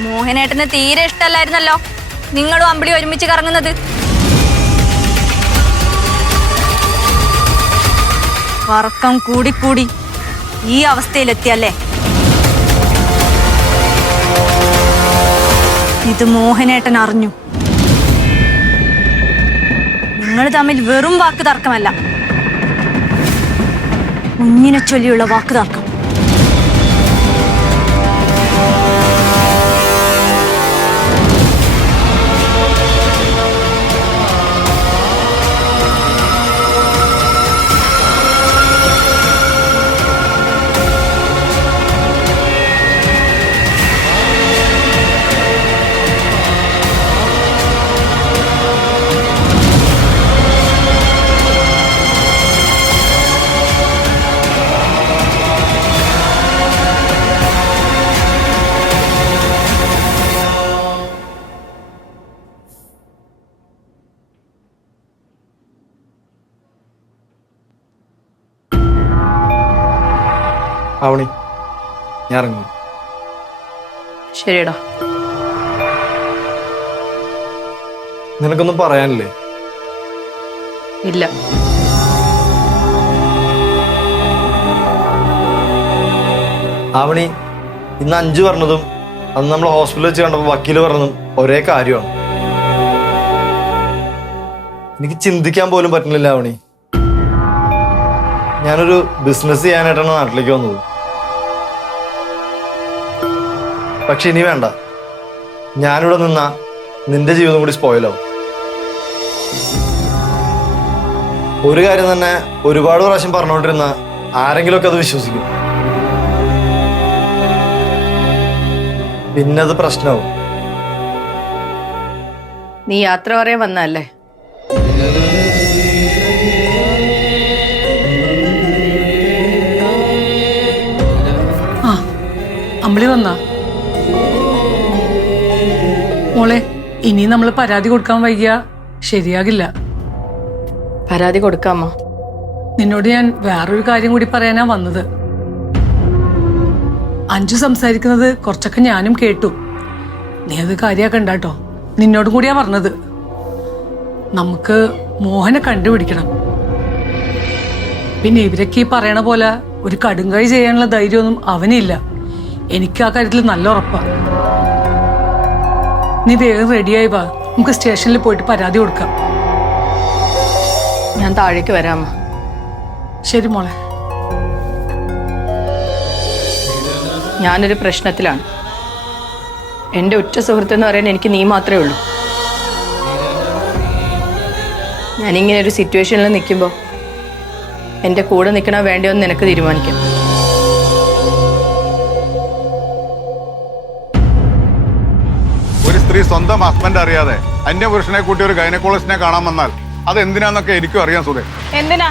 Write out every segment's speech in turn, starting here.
മോഹനേട്ടന് തീരെ ഇഷ്ടമല്ലായിരുന്നല്ലോ നിങ്ങളും അമ്പിളി ഒരുമിച്ച് കറങ്ങുന്നത്. കറക്കം കൂടിക്കൂടി ഈ അവസ്ഥയിലെത്തിയല്ലേ. ഇത് മോഹനേട്ടൻ അറിഞ്ഞു. നിങ്ങൾ തമ്മിൽ വെറും വാക്ക് തർക്കമല്ല, കുഞ്ഞിനെ ചൊല്ലിയുള്ള വാക്ക് തർക്കം. ആവണി, ഞാൻ ഇറങ്ങി. ശരിയടാ. നിനക്കൊന്നും പറയാനില്ലേ? ഇല്ല. ആവണി, ഇന്ന് 5 പറഞ്ഞതും അന്ന് നമ്മൾ ഹോസ്പിറ്റലിൽ വെച്ച് കണ്ടപ്പോൾ വക്കീല് പറഞ്ഞതും ഒരേ കാര്യമാണ്. എനിക്ക് ചിന്തിക്കാൻ പോലും പറ്റുന്നില്ല ആവണി. ഞാനൊരു ബിസിനസ് ചെയ്യാനായിട്ടാണ് നാട്ടിലേക്ക് വന്നത്. പക്ഷെ ഇനി വേണ്ട, ഞാനിവിടെ നിന്നാ നിന്റെ ജീവിതം കൂടി സ്പോയിലാവും. ഒരു കാര്യം തന്നെ ഒരുപാട് പ്രാവശ്യം പറഞ്ഞുകൊണ്ടിരുന്ന ആരെങ്കിലുമൊക്കെ അത് വിശ്വസിക്കും, പിന്നെ അത് പ്രശ്നമാവും. നീ യാത്ര പറയാൻ വന്നല്ലേ? അമ്പിളി വന്നാ മോളെ? ഇനി നമ്മൾ പരാതി കൊടുക്കാൻ വൈകിയ ശരിയാകില്ല. പരാതി കൊടുക്കാമോ? നിന്നോട് ഞാൻ വേറൊരു കാര്യം കൂടി പറയാനാ വന്നത്. അഞ്ജു സംസാരിക്കുന്നത് കുറച്ചൊക്കെ ഞാനും കേട്ടു. നീ അത് കാര്യാക്കണ്ട കേട്ടോ. നിന്നോടും കൂടിയാ പറഞ്ഞത്. നമുക്ക് മോഹനെ കണ്ടുപിടിക്കണം. പിന്നെ ഇവരൊക്കെ ഈ പറയണ പോലെ ഒരു കടുങ്കൈ ചെയ്യാനുള്ള ധൈര്യമൊന്നും അവനില്ല. എനിക്ക് ആ കാര്യത്തിൽ നല്ല ഉറപ്പാ. നീ വേഗം റെഡിയായി വാ, നമുക്ക് സ്റ്റേഷനിൽ പോയിട്ട് പരാതി കൊടുക്കാം. ഞാൻ താഴേക്ക് വരാമോ? ശരി മോളെ. ഞാനൊരു പ്രശ്നത്തിലാണ്. എൻ്റെ ഉറ്റ സുഹൃത്തെന്ന് പറയാൻ എനിക്ക് നീ മാത്രമേ ഉള്ളൂ. ഞാനിങ്ങനെ ഒരു സിറ്റുവേഷനിൽ നിൽക്കുമ്പോൾ എൻ്റെ കൂടെ നിൽക്കണോ വേണ്ടയോ എന്ന് നിനക്ക് തീരുമാനിക്കാം. സ്ത്രീ സ്വന്തം ഹസ്ബൻഡ് അറിയാതെ അന്യപുരുഷനെ കൂട്ടി ഒരു ഗൈനക്കോളജിസ്റ്റിനെ കാണാൻ വന്നാൽ അത് എന്തിനാന്നൊക്കെ എനിക്കും അറിയാൻ സുധേ. എന്തിനാ?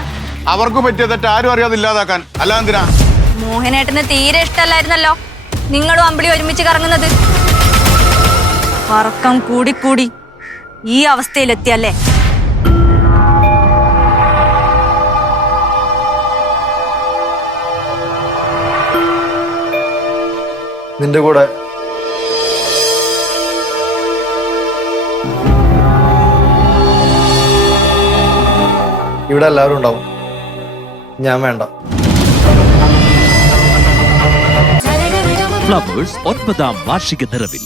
അവർക്ക് പറ്റിയ തെറ്റ് ആരും അറിയാതെ ഇല്ലാതാക്കാൻ. അല്ല എന്തിനാ? മോഹനേട്ടന് തീരെ ഇഷ്ടമല്ലായിരുന്നല്ലോ നിങ്ങളും അമ്പിളി ഒരുമിച്ച് കറങ്ങുന്നത്. കറക്കം കൂടിക്കൂടി ഈ അവസ്ഥയിലെത്തിയല്ലേ. നിന്റെ കൂടെ ഇവിടെ എല്ലാവരും ഉണ്ടാവും, ഞാൻ വേണ്ട. ഫ്ലവേഴ്സ് 9ാം വാർഷിക നിറവിൽ